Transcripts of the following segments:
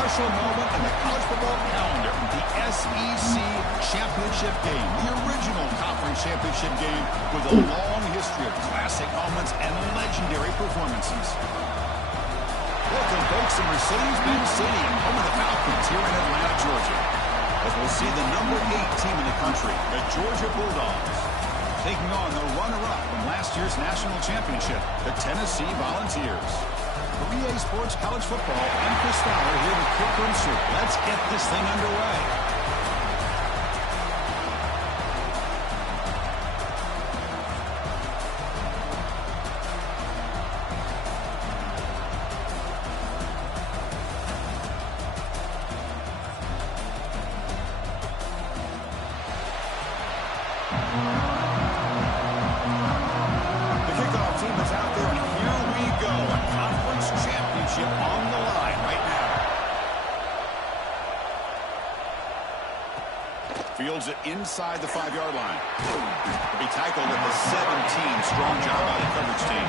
special moment in the college football calendar. The SEC Championship game, the original conference championship game with a long history of classic moments and legendary performances. Welcome, folks, to Mercedes-Benz Stadium, home of the Falcons here in Atlanta, Georgia. As we'll see the number 8 team in the country, the Georgia Bulldogs, taking on the runner-up from last year's national championship, the Tennessee Volunteers. For EA Sports College Football, I'm Chris Fowler here with Kirk Grimster. Let's get this thing underway. Fields it inside the 5-yard line. He tackled at the 17. Strong job by the coverage team.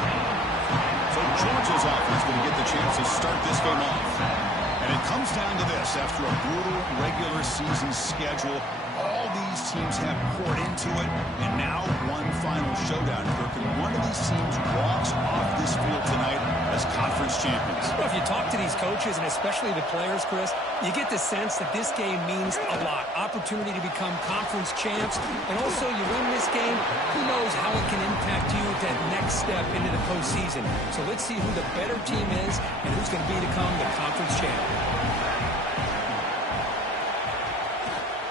So Georgia's offense going to get the chance to start this game off. And it comes down to this. After a brutal regular season schedule, all these teams have poured into it. And now one final showdown, Kirk. And one of these teams walks off this field tonight as conference champions. Well, if you talk to these coaches, and especially the players, Chris, you get the sense that this game means a lot. Opportunity to become conference champs. And also, you win this game, who knows how it can impact you at that next step into the postseason. So let's see who the better team is and who's going to become the conference champ.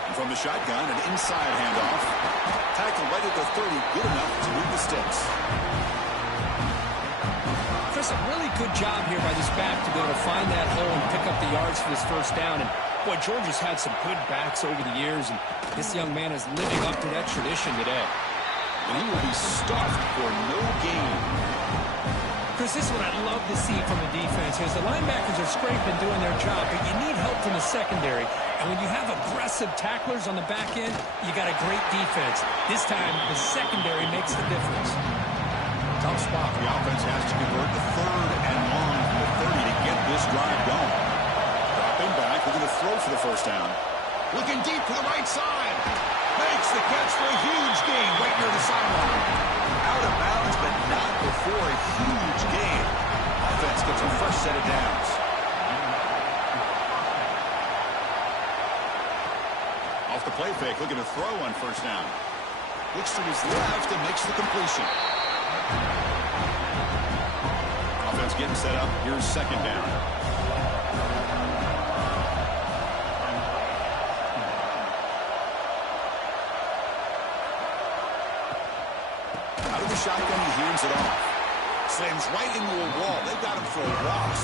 And from the shotgun, an inside handoff. Tackle right at the 30, good enough to move the sticks. Chris, a really good job here by this back to be able to find that hole and pick up the yards for this first down. And, boy, Georgia's had some good backs over the years, and this young man is living up to that tradition today. And he will be stuffed for no gain. Chris, this is what I'd love to see from the defense. As the linebackers are scraping, doing their job, but you need help from the secondary. And when you have aggressive tacklers on the back end, you got a great defense. This time, the secondary makes the difference. Tough spot. The offense has to convert the 3rd and long from the 30 to get this drive going. Dropping back, looking to throw for the first down. Looking deep to the right side. Makes the catch for a huge gain right near the sideline. Out of bounds, but not before a huge gain. Offense gets a fresh set of downs. Off the play fake, looking to throw on first down. Looks to his left and makes the completion. Offense getting set up. Here's second down. Out of the shotgun, he hands it off. Slams right into a wall. They've got him for a loss.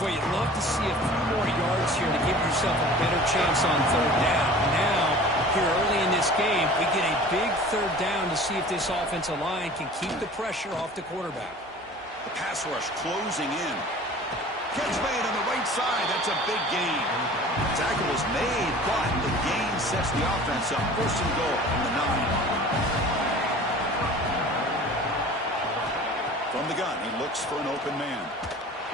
Boy, you'd love to see a few more yards here to give yourself a better chance on 3rd down. Now, here early in this game, we get a big 3rd down to see if this offensive line can keep the pressure off the quarterback. The pass rush closing in. Catch made on the right side. That's a big gain. Tackle was made, but the gain sets the offense up. 1st and goal from the 9. From the gun, he looks for an open man.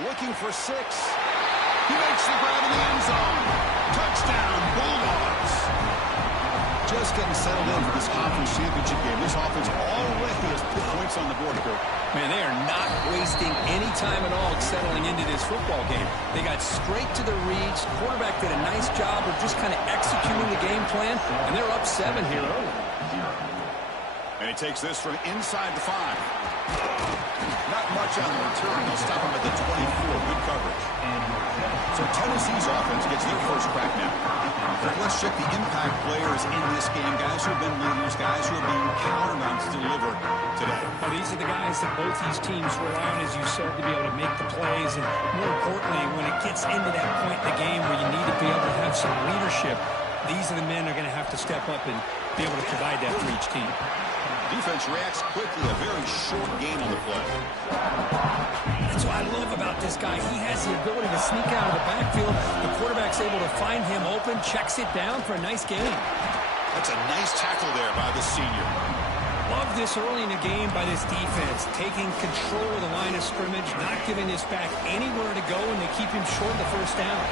Looking for 6. He makes the grab in the end zone. Touchdown, Bulldogs. Just getting settled in for this conference championship game. This offense already has put points on the board, Kirk. Man, they are not wasting any time at all settling into this football game. They got straight to the reads. Quarterback did a nice job of just kind of executing the game plan, and they're up 7 here early. And he takes this from inside the 5. Not much on the return. They'll stop him at the 24. Good coverage. So Tennessee's offense gets their first crack now. Let's check the impact players in this game. Guys who have been leaders, guys who are being counted on to deliver today. Well, these are the guys that both these teams rely on, as you said, to be able to make the plays. And more importantly, when it gets into that point in the game where you need to be able to have some leadership, these are the men that are going to have to step up and be able to provide that for each team. Defense reacts quickly. A very short gain on the play. That's what I love about this guy. He has the ability to sneak out of the backfield. The quarterback's able to find him open, checks it down for a nice gain. That's a nice tackle there by the senior. Love this early in the game by this defense, taking control of the line of scrimmage, not giving this back anywhere to go, and they keep him short of the first down.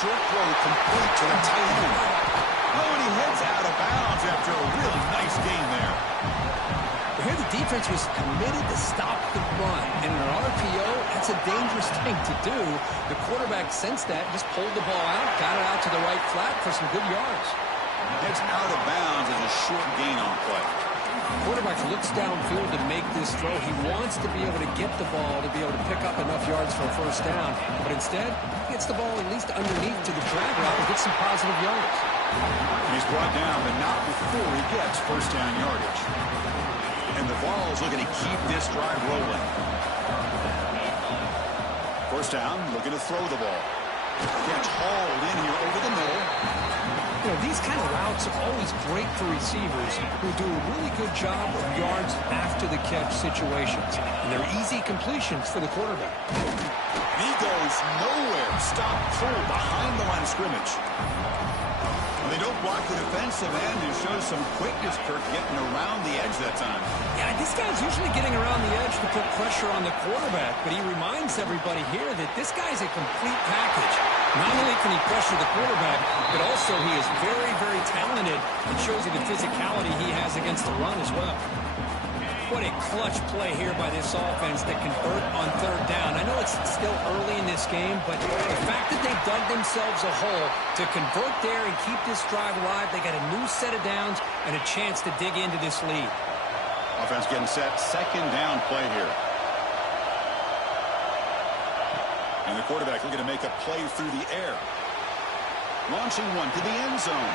Short throw complete to the tight end. Oh, and he heads out of bounds after a really nice gain there. Here the defense was committed to stop the run. And in an RPO, that's a dangerous thing to do. The quarterback sensed that, just pulled the ball out, got it out to the right flat for some good yards. Heads out of bounds as a short gain on play. The quarterback looks downfield to make this throw. He wants to be able to get the ball to be able to pick up enough yards for a first down. But instead, he gets the ball at least underneath to the drag route and gets some positive yards. He's brought down, but not before he gets first down yardage. And the Vols looking to keep this drive rolling. First down, looking to throw the ball. Gets hauled in here over the middle. You know, these kind of routes are always great for receivers who do a really good job of yards after the catch situations. And they're easy completions for the quarterback. And he goes nowhere. Stop full behind the line of scrimmage. They don't block the defensive end and shows some quickness, Kirk, getting around the edge that time. Yeah, this guy's usually getting around the edge to put pressure on the quarterback, but he reminds everybody here that this guy's a complete package. Not only can he pressure the quarterback, but also he is very, very talented. It shows you the physicality he has against the run as well. What a clutch play here by this offense to convert on third down. I know it's still early in this game, but the fact that they dug themselves a hole to convert there and keep this drive alive, they got a new set of downs and a chance to dig into this lead. Offense getting set, second down play here. And the quarterback looking to make a play through the air. Launching one to the end zone.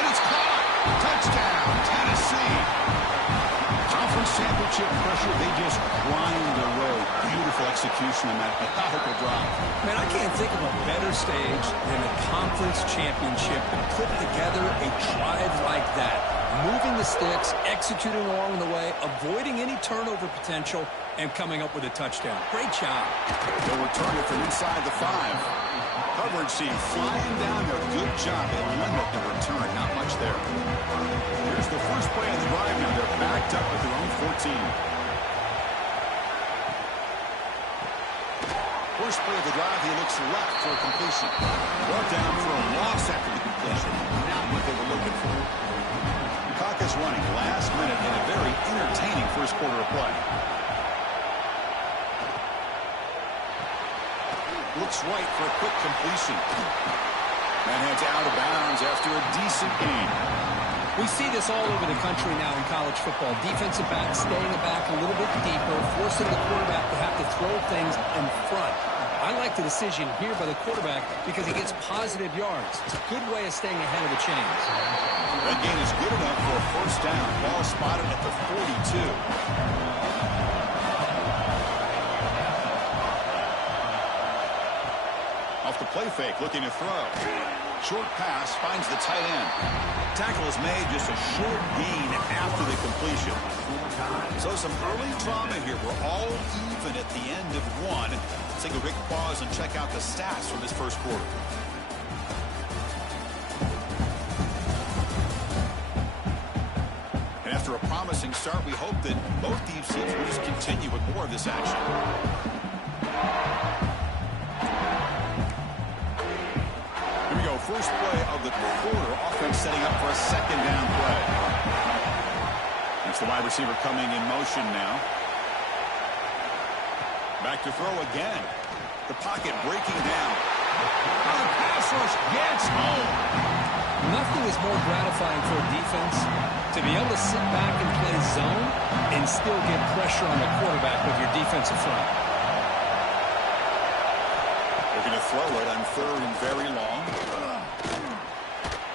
And it's caught. Touchdown, Tennessee. Conference championship pressure, they just grind away. Beautiful execution on that methodical drive. Man, I can't think of a better stage than a conference championship to put together a drive like that. Moving the sticks, executing along the way, avoiding any turnover potential, and coming up with a touchdown. Great job. They'll return it from inside the 5. Coverage team flying down there. Good job. They limit the return. Not much there. Here's the first play of the drive now. They're backed up at their own 14. First play of the drive, he looks left for a completion. Brought down for a loss after the completion. Not what they were looking for. Caucus running last minute in a very entertaining first quarter of play. Looks right for a quick completion. That heads out of bounds after a decent gain. We see this all over the country now in college football. Defensive backs staying back a little bit deeper, forcing the quarterback to have to throw things in front. I like the decision here by the quarterback because he gets positive yards. It's a good way of staying ahead of the chains. That gain is good enough for a first down. Ball spotted at the 42. Off the play fake, looking to throw. Short pass finds the tight end. Tackle is made, just a short gain after the completion. So some early drama here. We're all even at the end of one. Let's take a quick pause and check out the stats from this first quarter. And after a promising start, we hope that both teams will just continue with more of this action. First play of the quarter, offense setting up for a second down play. It's the wide receiver coming in motion now. Back to throw again. The pocket breaking down. The pass rush gets home. Nothing is more gratifying for a defense to be able to sit back and play zone and still get pressure on the quarterback with your defensive front. Looking to throw it on third and very long.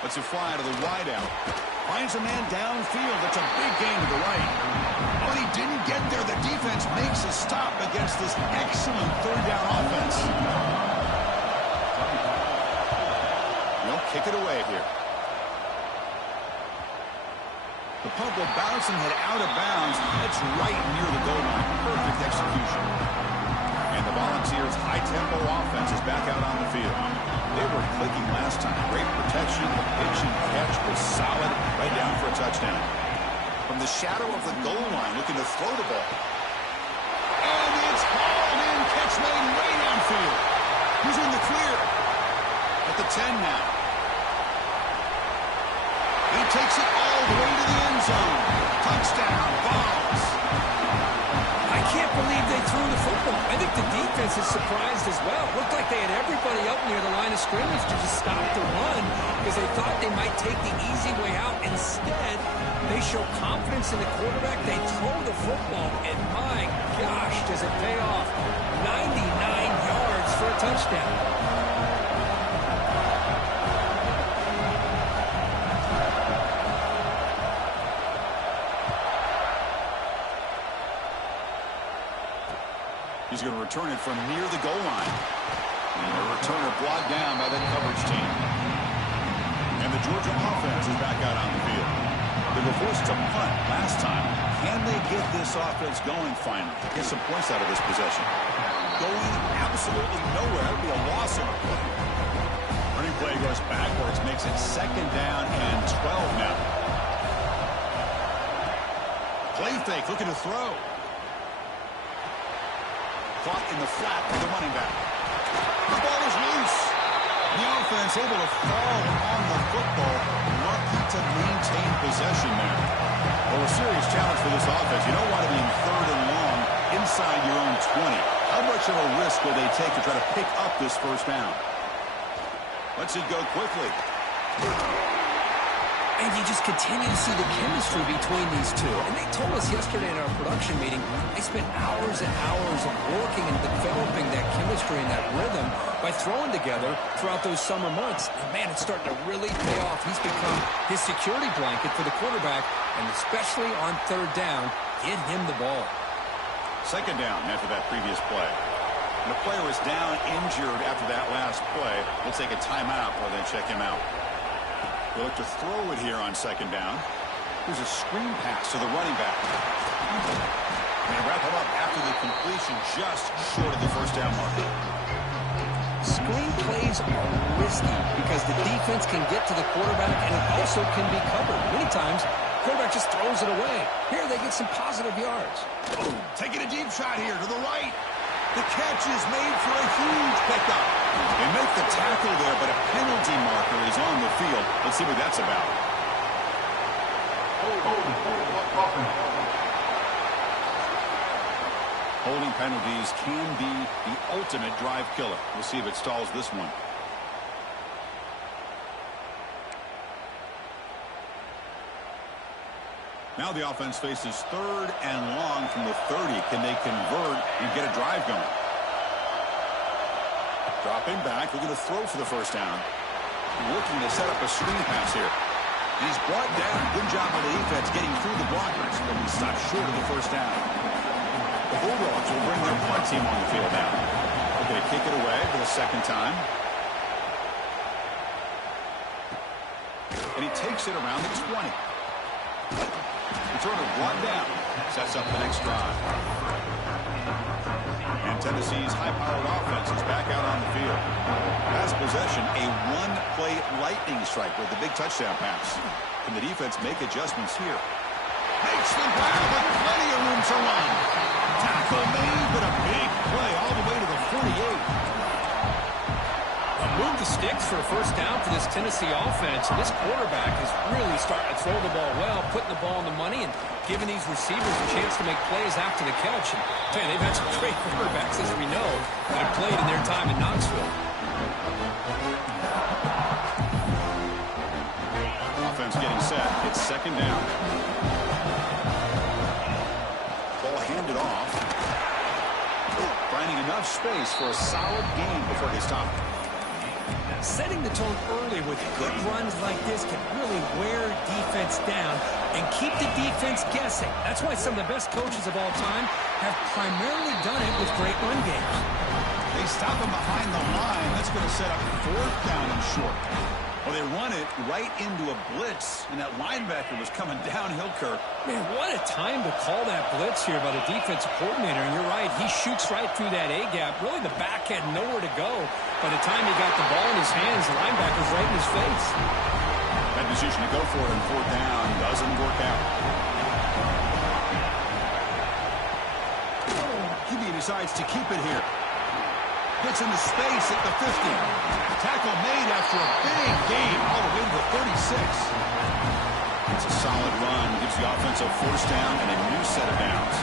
Lets it fly to the wide out. Finds a man downfield. That's a big gain to the right. Oh, and he didn't get there. The defense makes a stop against this excellent third down offense. They'll kick it away here. The punt will bounce and head out of bounds. It's right near the goal line. Perfect execution. And the Volunteers' high-tempo offense is back out on the field. They were clicking last time. Great protection. The pitch and catch was solid. Right down for a touchdown. From the shadow of the goal line, looking to throw the ball. And it's hauled in. Catch made way downfield. He's in the clear. At the 10 now. He takes it all the way to the end zone. Touchdown. Balls. I can't believe they threw the football. I think the defense is surprised as well. Looked like they had everybody up near the line of scrimmage to just stop the run because they thought they might take the easy way out. Instead, they show confidence in the quarterback. They throw the football, and my gosh, does it pay off. 99 yards for a touchdown. He's going to return it from near the goal line. And a returner blocked down by that coverage team. And the Georgia offense is back out on the field. They were forced to punt last time. Can they get this offense going finally? Get some points out of this possession. Going absolutely nowhere. It'll be a loss of a play. Running play goes backwards, makes it 2nd down and 12 now. Play fake, looking to throw. Caught in the flat for the running back. The ball is loose. The offense able to fall on the football. Lucky to maintain possession there. Well, a serious challenge for this offense. You don't want to be in 3rd and long inside your own 20. How much of a risk will they take to try to pick up this 1st down? Lets it go quickly. And you just continue to see the chemistry between these two. And they told us yesterday in our production meeting, they spent hours and hours of working and developing that chemistry and that rhythm by throwing together throughout those summer months. And, man, it's starting to really pay off. He's become his security blanket for the quarterback, and especially on 3rd down, get him the ball. 2nd down after that previous play. And the player is down injured after that last play. We'll take a timeout while they check him out. They look to throw it here on 2nd down. Here's a screen pass to the running back. And they wrap him up after the completion just short of the 1st down marker. Screen plays are risky because the defense can get to the quarterback and it also can be covered. Many times, the quarterback just throws it away. Here they get some positive yards. Oh, taking a deep shot here to the right. The catch is made for a huge pickup. They make the tackle there, but a penalty marker is on the field. Let's see what that's about. Holding penalties can be the ultimate drive killer. We'll see if it stalls this one. Now the offense faces 3rd and long from the 30. Can they convert and get a drive going? Dropping back, looking to throw for the 1st down. Looking to set up a screen pass here. He's brought down. Good job by the defense getting through the blockers, but he stopped short of the 1st down. The Bulldogs will bring their punt team on the field now. They're going to kick it away for the 2nd time. And he takes it around the 20. Returner brought down. Sets up the next drive. And Tennessee's high-powered offense is back out on the field. Last possession, a one-play lightning strike with the big touchdown pass. Can the defense make adjustments here? Makes the grab with plenty of room to run. Tackle made, but a big play all the way to the 48. Move the sticks for a 1st down for this Tennessee offense. And this quarterback is really starting to throw the ball well, putting the ball on the money and giving these receivers a chance to make plays after the catch. And I'll tell you, they've had some great quarterbacks, as we know, that have played in their time in Knoxville. Offense getting set. It's 2nd down. Ball handed off. Finding enough space for a solid gain before they stop. Setting the tone early with good runs like this can really wear defense down and keep the defense guessing. That's why some of the best coaches of all time have primarily done it with great run games. They stop him behind the line. That's going to set up 4th down and short. Well, they run it right into a blitz, and that linebacker was coming downhill, Kirk. Man, what a time to call that blitz here by the defensive coordinator. And you're right, he shoots right through that A-gap. Really, the back had nowhere to go. By the time he got the ball in his hands, the linebacker's right in his face. That decision to go for it on fourth down doesn't work out. He decides to keep it here. Gets into space at the 50. Tackle made after a big gain all the way to the 36. It's a solid run. Gives the offense a first down and a new set of downs.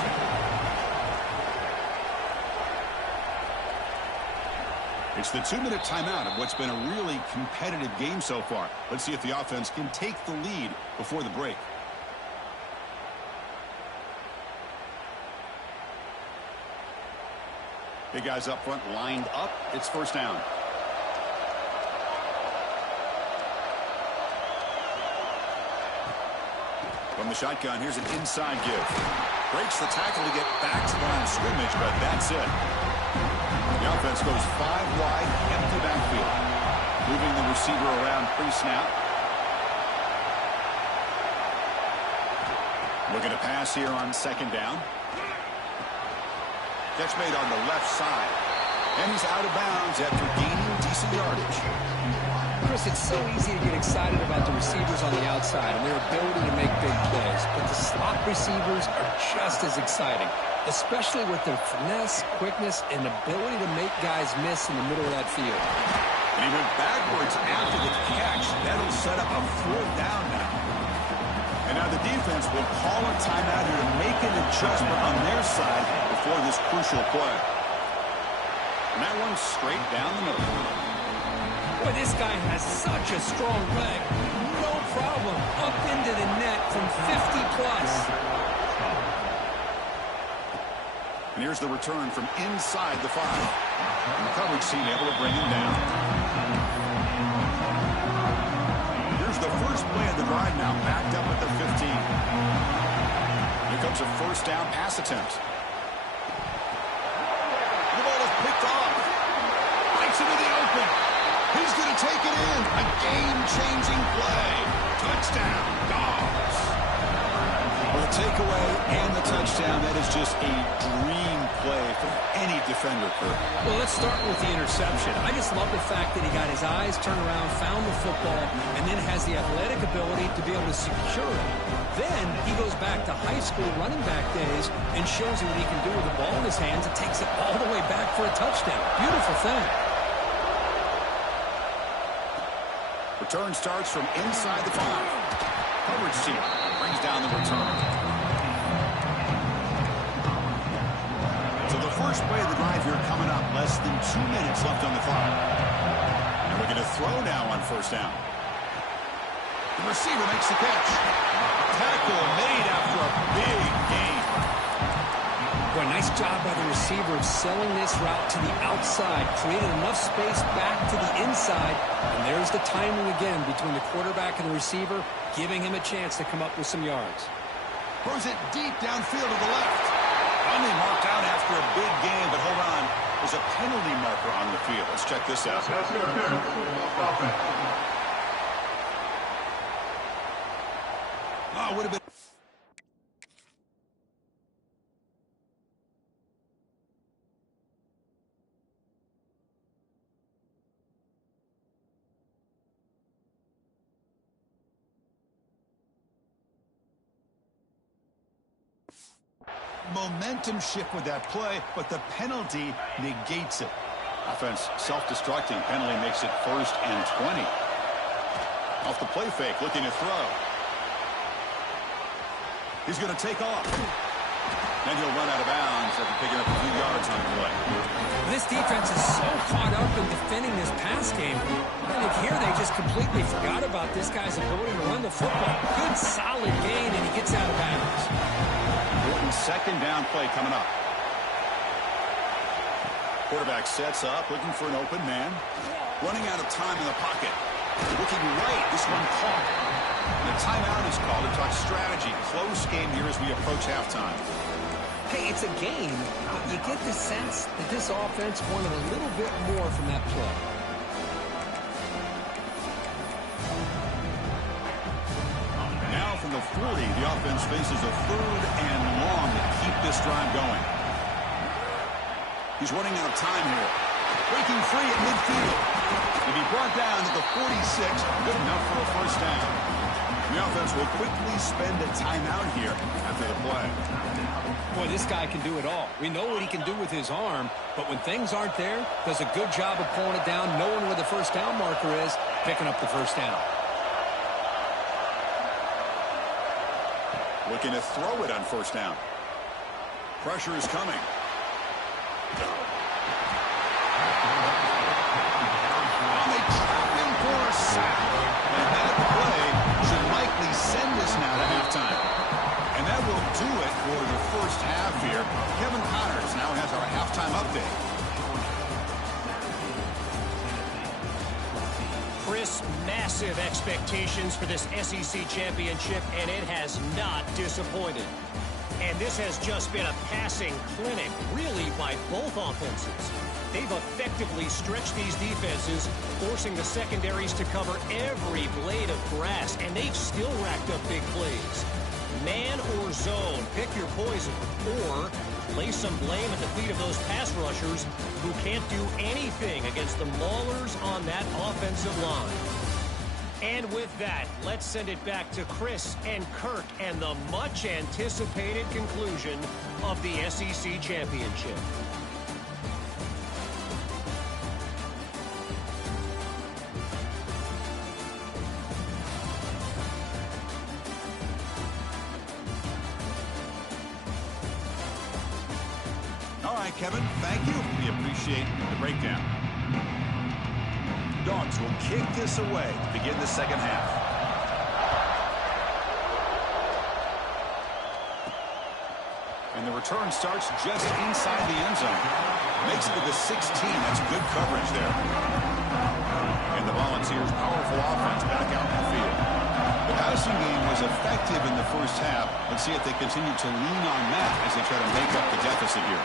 It's the 2-minute timeout of what's been a really competitive game so far. Let's see if the offense can take the lead before the break. Big guys up front lined up. It's first down. From the shotgun, here's an inside give. Breaks the tackle to get back to the line of scrimmage, but that's it. The offense goes 5 wide, empty backfield. Moving the receiver around pre-snap. Looking to pass here on second down. Catch made on the left side. And he's out of bounds after gaining decent yardage. Chris, it's so easy to get excited about the receivers on the outside and their ability to make big plays. But the slot receivers are just as exciting, especially with their finesse, quickness, and ability to make guys miss in the middle of that field. And he went backwards after the catch. That'll set up a fourth down now. And now the defense will call a timeout here to make an adjustment on their side before this crucial play. And that one's straight down the middle. Boy, this guy has such a strong leg. No problem. Up into the net from 50-plus. And here's the return from inside the 5. And the coverage team able to bring him down. Here's the first play of the drive now, backed up at the 15. Here comes a first down pass attempt. The ball is picked off. Breaks into the open. He's going to take it in. A game-changing play. Touchdown, Dogs. Well, the takeaway and the touchdown, that is just a dream play for any defender, Kirk. Well, let's start with the interception. I just love the fact that he got his eyes turned around, found the football, and then has the athletic ability to be able to secure it. Then he goes back to high school running back days and shows you what he can do with the ball in his hands and takes it all the way back for a touchdown. Beautiful thing. Return starts from inside the 5. Coverage team brings down the return. So the first play of the drive here coming up. Less than 2 minutes left on the clock. And we're going to throw now on first down. The receiver makes the catch. Tackle made after a big gain. Boy, nice job by the receiver of selling this route to the outside. Created enough space back to the inside. And there's the timing again between the quarterback and the receiver, giving him a chance to come up with some yards. Throws it deep downfield to the left. Only marked out after a big gain, but hold on. There's a penalty marker on the field. Let's check this out. Oh, would have been. Momentum shift with that play, but the penalty negates it. Offense self-destructing. Penalty makes it 1st and 20. Off the play fake, looking to throw. He's going to take off. Then he'll run out of bounds after picking up a few yards on the play. This defense is so caught up in defending this pass game. I think here they just completely forgot about this guy's ability to run the football. Good, solid gain, and he gets out of bounds. Second down play coming up. Quarterback sets up, looking for an open man. Running out of time in the pocket. Looking right, this one caught. And a timeout is called to talk strategy. Close game here as we approach halftime. Hey, it's a game, but you get the sense that this offense wanted a little bit more from that play. 40, the offense faces a 3rd and long to keep this drive going. He's running out of time here. Breaking free at midfield. To be brought down to the 46, good enough for a first down. The offense will quickly spend a timeout here after the play. Boy, this guy can do it all. We know what he can do with his arm, but when things aren't there, does a good job of pulling it down, knowing where the first down marker is, picking up the first down. Looking to throw it on first down. Pressure is coming. They trap him for a sack. And that play should likely send us now to halftime. And that will do it for the first half here. Kevin Connors now has our halftime update. Chris, massive expectations for this SEC championship, and it has not disappointed. And this has just been a passing clinic, really, by both offenses. They've effectively stretched these defenses, forcing the secondaries to cover every blade of grass, and they've still racked up big plays. Man or zone, pick your poison, or lay some blame at the feet of those pass rushers who can't do anything against the maulers on that offensive line. And with that, let's send it back to Chris and Kirk and the much-anticipated conclusion of the SEC championship. All right, Kevin, thank you. We appreciate the breakdown. Dogs will kick this away to begin the second half. And the return starts just inside the end zone. Makes it to the 16. That's good coverage there. And the Volunteers' powerful offense back out in the field. The passing game was effective in the first half. Let's see if they continue to lean on that as they try to make up the deficit here.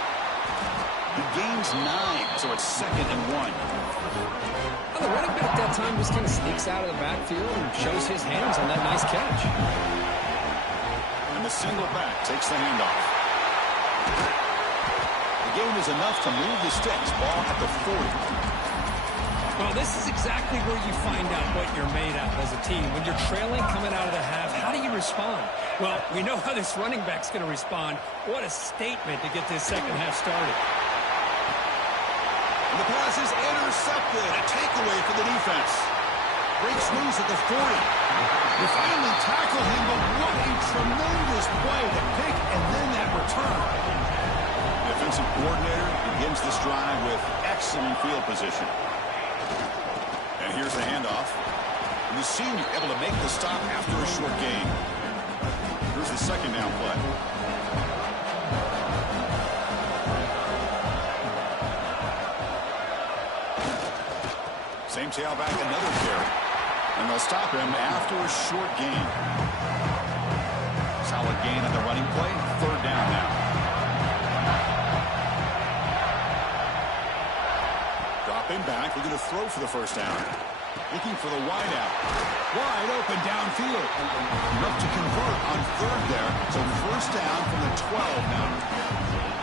He gains 9, so it's 2nd and 1. Well, the running back that time just kind of sneaks out of the backfield and shows his hands on that nice catch. And the single back takes the handoff. The gain is enough to move the sticks. Ball at the 40. Well, this is exactly where you find out what you're made of as a team. When you're trailing coming out of the half, how do you respond? Well, we know how this running back's going to respond. What a statement to get this second half started. And the pass is intercepted. A takeaway for the defense. Breaks loose at the 40. They finally tackle him, but what a tremendous play to pick and then that return. The defensive coordinator begins this drive with excellent field position. And here's the handoff. And the senior able to make the stop after a short gain. Here's the second down play. Same tailback, another carry. And they'll stop him after a short gain. Solid gain on the running play. 3rd down now. Dropping back, looking to throw for the first down. Looking for the wide out. Wide open downfield. Enough to convert on 3rd there. So first down from the 12 now.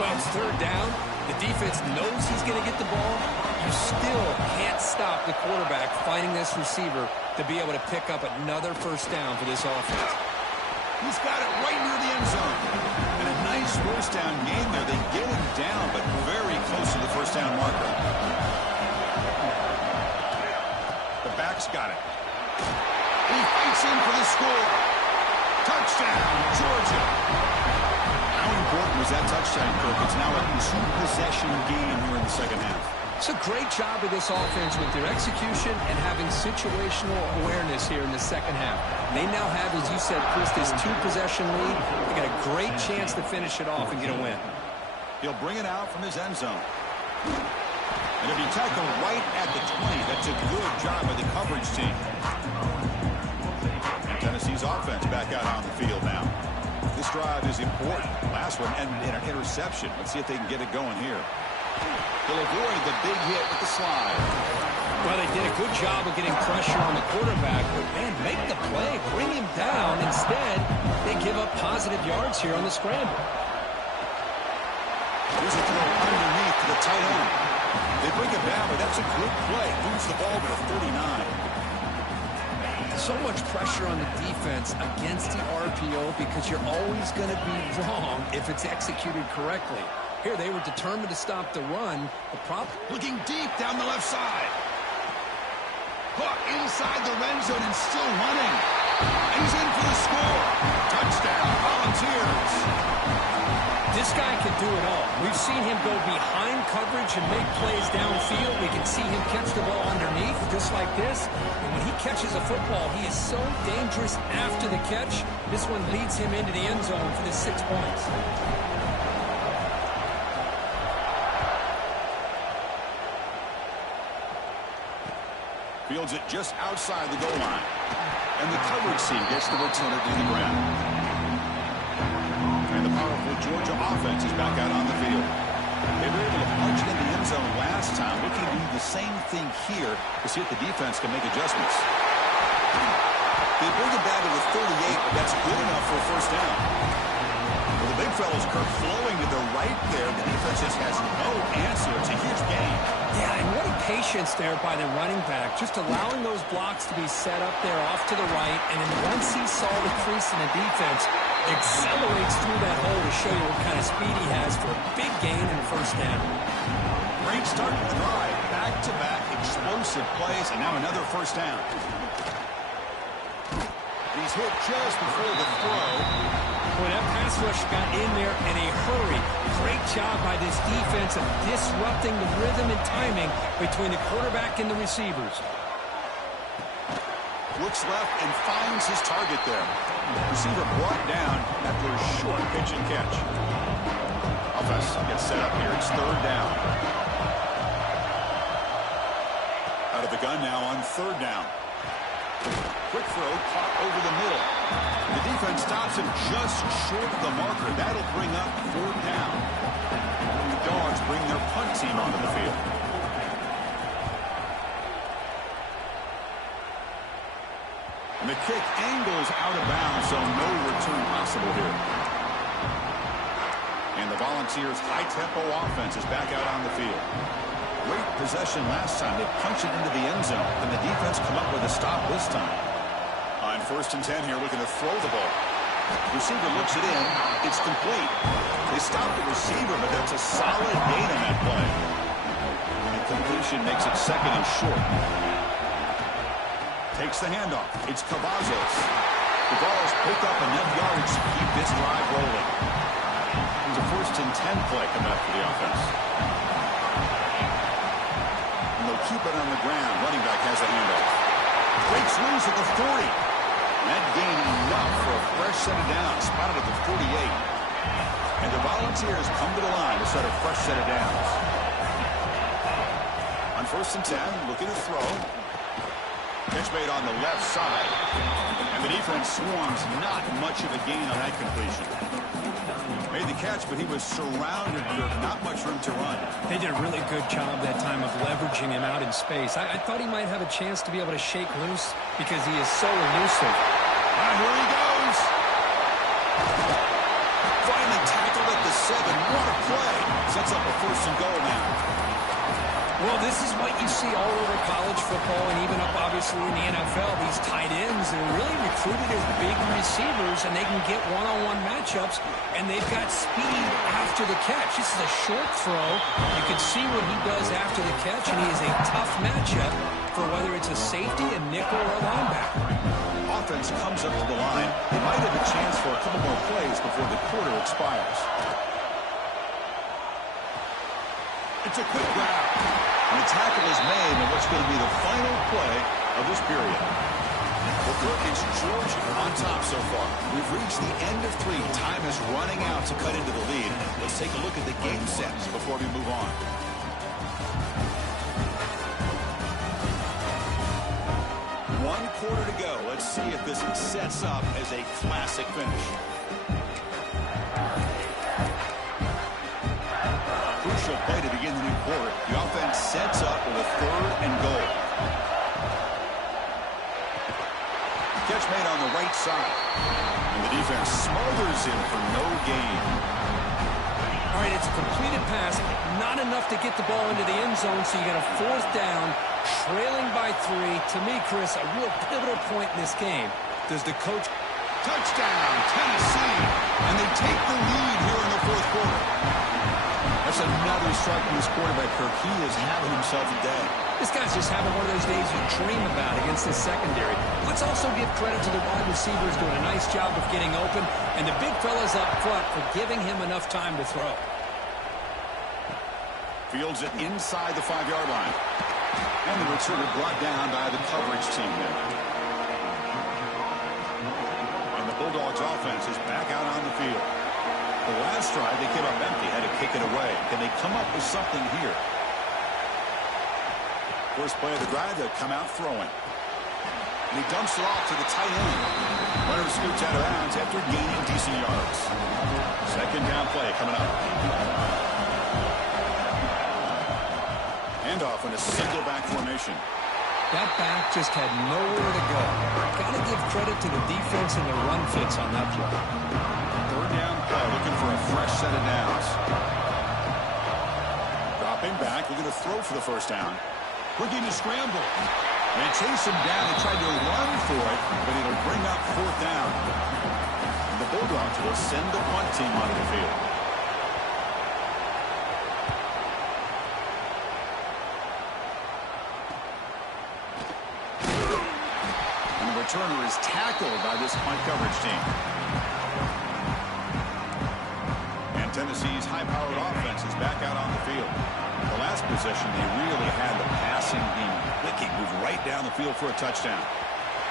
Well, it's 3rd down. The defense knows he's going to get the ball. You still can't stop the quarterback finding this receiver to be able to pick up another first down for this offense. He's got it right near the end zone. And a nice first down gain there. They get him down, but very close to the first down marker. The back's got it. He fights in for the score. Touchdown, Georgia. How important was that touchdown, Kirk? It's now a 2-possession game here in the second half. It's a great job of this offense with their execution and having situational awareness here in the second half. They now have, as you said, Chris, this 2-possession lead. They got a great chance to finish it off and get a win. He'll bring it out from his end zone. And he'll be tackled right at the 20. That's a good job by the coverage team. And Tennessee's offense back out on the field now. This drive is important. Last one and an interception. Let's see if they can get it going here. He'll avoid the big hit with the slide. Well, they did a good job of getting pressure on the quarterback, but, man, make the play, bring him down. Instead, they give up positive yards here on the scramble. Here's a throw underneath to the tight end. They bring it down, but that's a good play. Moves the ball to the 39. So much pressure on the defense against the RPO because you're always going to be wrong if it's executed correctly. Here, they were determined to stop the run. The problem... Looking deep down the left side. Hook inside the red zone and still running. And he's in for the score. Touchdown, Volunteers. This guy can do it all. We've seen him go behind coverage and make plays downfield. We can see him catch the ball underneath, just like this. And when he catches a football, he is so dangerous after the catch. This one leads him into the end zone for the 6 points. Fields it just outside the goal line. And the coverage team gets the returner to the ground. And the powerful Georgia offense is back out on the field. They were able to punch it in the end zone last time. Looking to do the same thing here to see if the defense can make adjustments. They bring it back to the 38, but that's good enough for a first down. Well, the big fella's Kirk flowing to the right there. The defense just has no answer. It's a huge gain. Yeah, and what a patience there by the running back, just allowing those blocks to be set up there off to the right, and then once he saw the crease in the defense, accelerates through that hole to show you what kind of speed he has for a big gain and a first down. Great start to the drive. Back-to-back explosive plays, and now another first down. He's hit just before the throw. Boy, that pass rush got in there in a hurry. Great job by this defense of disrupting the rhythm and timing between the quarterback and the receivers. Looks left and finds his target there. Receiver brought down after a short pitch and catch. Offense gets set up here. It's third down. Out of the gun now on third down. Quick throw caught over the middle. The defense stops him just short of the marker. That'll bring up fourth down. The Dogs bring their punt team onto the field. And the kick angles out of bounds, so no return possible here. And the Volunteers' high-tempo offense is back out on the field. Great possession last time. They punched it into the end zone. And the defense come up with a stop this time. On first and 10 here, looking to throw the ball. Receiver looks it in. It's complete. They stop the receiver, but that's a solid gain on that play. And completion makes it second and short. Takes the handoff. It's Cavazos. The Vols pick up enough yards to keep this drive rolling. It's a first and 10 play coming up for the offense. They'll keep it on the ground. Running back has a handoff. Breaks loose at the 40. That gain enough for a fresh set of downs. Spotted at the 48. And the Volunteers come to the line to set a fresh set of downs. On first and 10, looking to throw. Catch made on the left side. And the defense swarms. Not much of a gain on that completion. Made the catch, but he was surrounded with not much room to run. They did a really good job that time of leveraging him out in space. I thought he might have a chance to be able to shake loose because he is so elusive. And here he goes. Finally tackled at the 7. What a play. Sets up a first and goal now. Well, this is what you see all over college football and even up, obviously, in the NFL. These tight ends that are really recruited as big receivers, and they can get one-on-one matchups, and they've got speed after the catch. This is a short throw. You can see what he does after the catch, and he is a tough matchup for whether it's a safety, a nickel, or a linebacker. Offense comes up to the line. They might have a chance for a couple more plays before the quarter expires. It's a quick grab. And the tackle is made in what's going to be the final play of this period. Well, Kirk, it's Georgia on top so far. We've reached the end of 3. Time is running out to cut into the lead. Let's take a look at the game sets before we move on. One quarter to go. Let's see if this sets up as a classic finish. Crucial play to begin the new quarter. The offense sets up with a third and goal. Catch made on the right side. And the defense smothers him for no gain. All right, it's a completed pass. Not enough to get the ball into the end zone, so you got a 4th down, trailing by 3. To me, Chris, a real pivotal point in this game. Does the coach... Touchdown, Tennessee. And they take the lead here in the 4th quarter. That's another strike from this quarterback, Kirk. He is having himself a day. This guy's just having one of those days you dream about against this secondary. Let's also give credit to the wide receivers doing a nice job of getting open, and the big fellas up front for giving him enough time to throw. Fields it inside the 5-yard line. And the returner brought down by the coverage team there. And the Bulldogs offense is back out on the field. The last drive, they came up empty, had to kick it away. Can they come up with something here? First play of the drive, they'll come out throwing. And he dumps it off to the tight end. Runner scoots out of bounds after gaining decent yards. Second down play coming up. Handoff in a single back formation. That back just had nowhere to go. Got to give credit to the defense and the run fits on that play. Third down play, looking for a fresh set of downs. Dropping back, looking to throw for the first down. Looking to scramble. And chase him down and try to run for it, but it'll bring up 4th down. And the Bulldogs will send the punt team onto the field. And the returner is tackled by this punt coverage team. And Tennessee's high-powered offense is back out on the field. The last possession, they really had the passing game clicking, moved right down the field for a touchdown.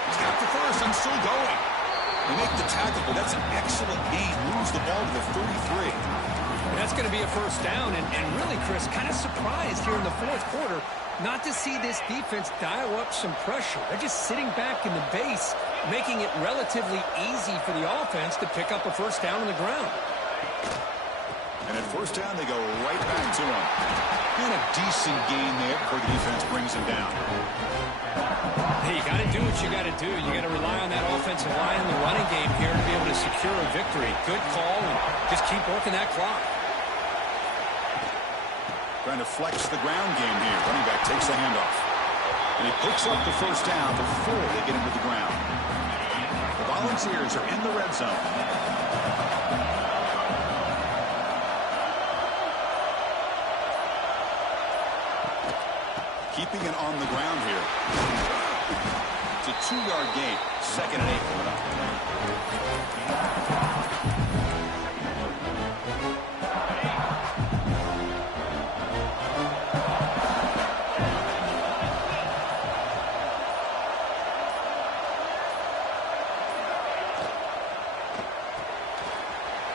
He's got the first and still going. They make the tackle, but that's an excellent gain. Moves the ball to the 33. And that's going to be a first down, and really, Chris, kind of surprised here in the 4th quarter not to see this defense dial up some pressure. They're just sitting back in the base, making it relatively easy for the offense to pick up a first down on the ground. And at first down, they go right back to him. And a decent gain there before the defense brings him down. Hey, you got to do what you got to do. You got to rely on that offensive line in the running game here to be able to secure a victory. Good call, and just keep working that clock. Trying to flex the ground game here. Running back takes the handoff. And he picks up the first down before they get him to the ground. The Volunteers are in the red zone. Keeping it on the ground here. It's a 2-yard gain. 2nd and 8 coming up.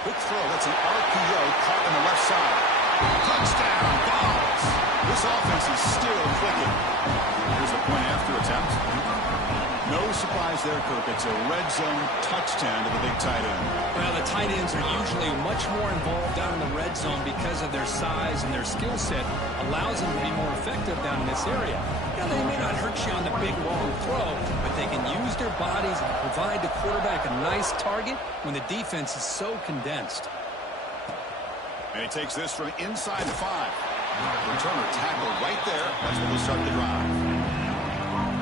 Quick throw. That's an RPO caught on the left side. Touchdown, Vols. This offense is still clicking. Here's the point after attempt. No surprise there, Kirk. It's a red zone touchdown to the big tight end. Well, the tight ends are usually much more involved down in the red zone because of their size and their skill set allows them to be more effective down in this area. Now, they may not hurt you on the big, long throw, but they can use their bodies and provide the quarterback a nice target when the defense is so condensed. And he takes this from inside the 5. Returner tackled right there. That's when they start the drive.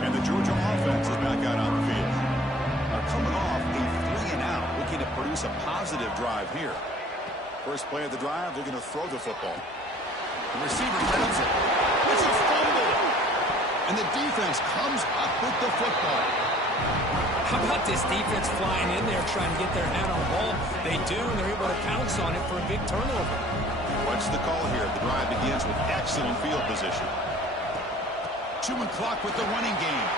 And the Georgia offense is back out on the field. Now coming off a 3-and-out, looking to produce a positive drive here. First play of the drive, looking to throw the football. The receiver grabs it. It's a fumble. And the defense comes up with the football. How about this defense flying in there trying to get their hand on the ball? They do, and they're able to pounce on it for a big turnover. What's the call here? The drive begins with excellent field position. 2 and clock with the running game.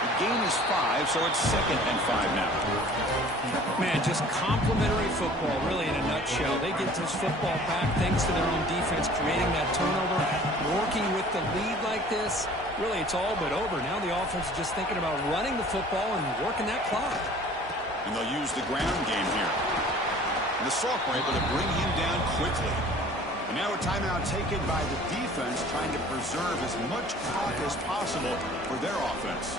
The gain is 5, so it's 2nd and 5 now. Man, just complimentary football, really, in a nutshell. They get this football back thanks to their own defense, creating that turnover, working with the lead like this. Really, it's all but over. Now the offense is just thinking about running the football and working that clock. And they'll use the ground game here. And the Sauk were able to bring him down quickly. And now a timeout taken by the defense trying to preserve preserve as much clock as possible for their offense.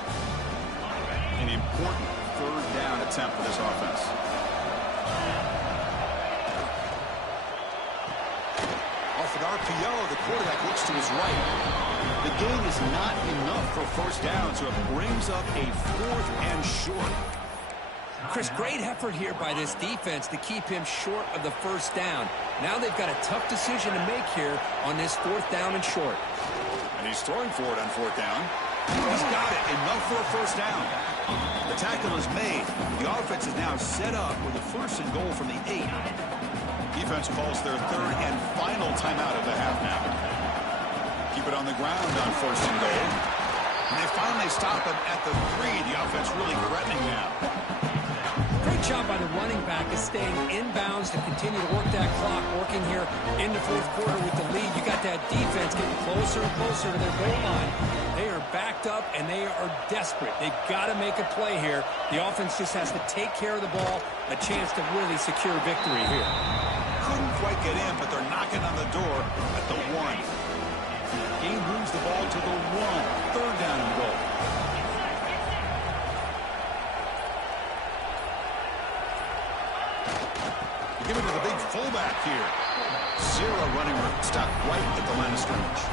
An important third down attempt for this offense. Off an RPO, the quarterback looks to his right. The gain is not enough for first down, so it brings up a 4th and short. Chris, great effort here by this defense to keep him short of the first down. Now they've got a tough decision to make here on this 4th down and short. And he's throwing for it on 4th down. He's got it. Enough for a first down. The tackle is made. The offense is now set up with a 1st and goal from the 8. Defense calls their 3rd and final timeout of the half now. Keep it on the ground on 1st and goal. And they finally stop him at the 3. The offense really threatening now. Great job by the running back is staying inbounds to continue to work that clock, working here in the 4th quarter with the lead. You got that defense getting closer and closer to their goal line. They are backed up, and they are desperate. They've got to make a play here. The offense just has to take care of the ball, a chance to really secure victory here. Couldn't quite get in, but they're knocking on the door at the 1. Gain moves the ball to the 1. 3rd down and goal. Give it to the big fullback here. 0 running room. Stopped right at the line of scrimmage.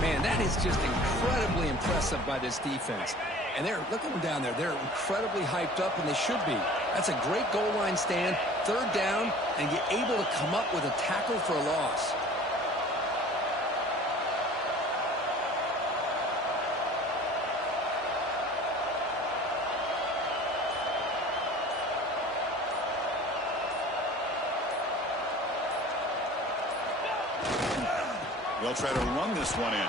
Man, that is just incredibly impressive by this defense. And look at them down there. They're incredibly hyped up, and they should be. That's a great goal line stand. 3rd down, and you're able to come up with a tackle for a loss. They'll try to run this one in.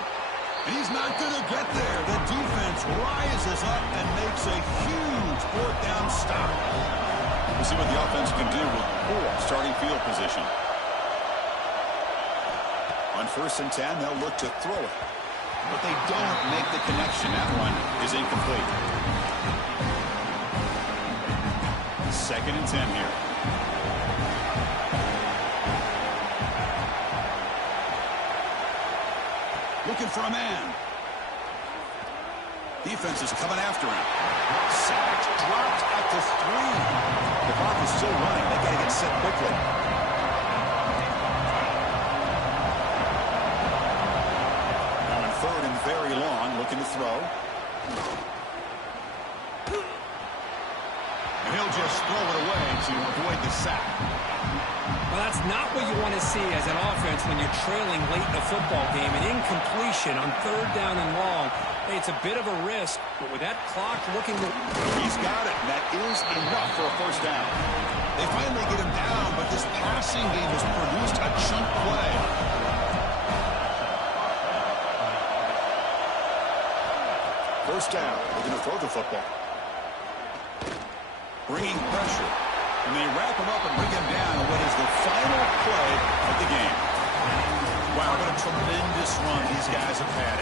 And he's not going to get there. The defense rises up and makes a huge 4th down stop. We'll see what the offense can do with poor starting field position. On 1st and 10, they'll look to throw it. But they don't make the connection. That one is incomplete. 2nd and 10 here. Looking for a man. Defense is coming after him. Sacked, dropped at the 3. The clock is still running. They got to get set quickly. Now in 3rd and very long, looking to throw. And he'll just throw it away to avoid the sack. Well, that's not what you want to see as an offense when you're trailing late in a football game. An incompletion on 3rd down and long. Hey, it's a bit of a risk, but with that clock looking to... He's got it, and that is enough for a first down. They finally get him down, but this passing game has produced a chunk play. First down. They're going to throw the football. Bringing pressure. And they wrap him up and bring him down on what is the final play of the game. Wow, what a tremendous run these guys have had.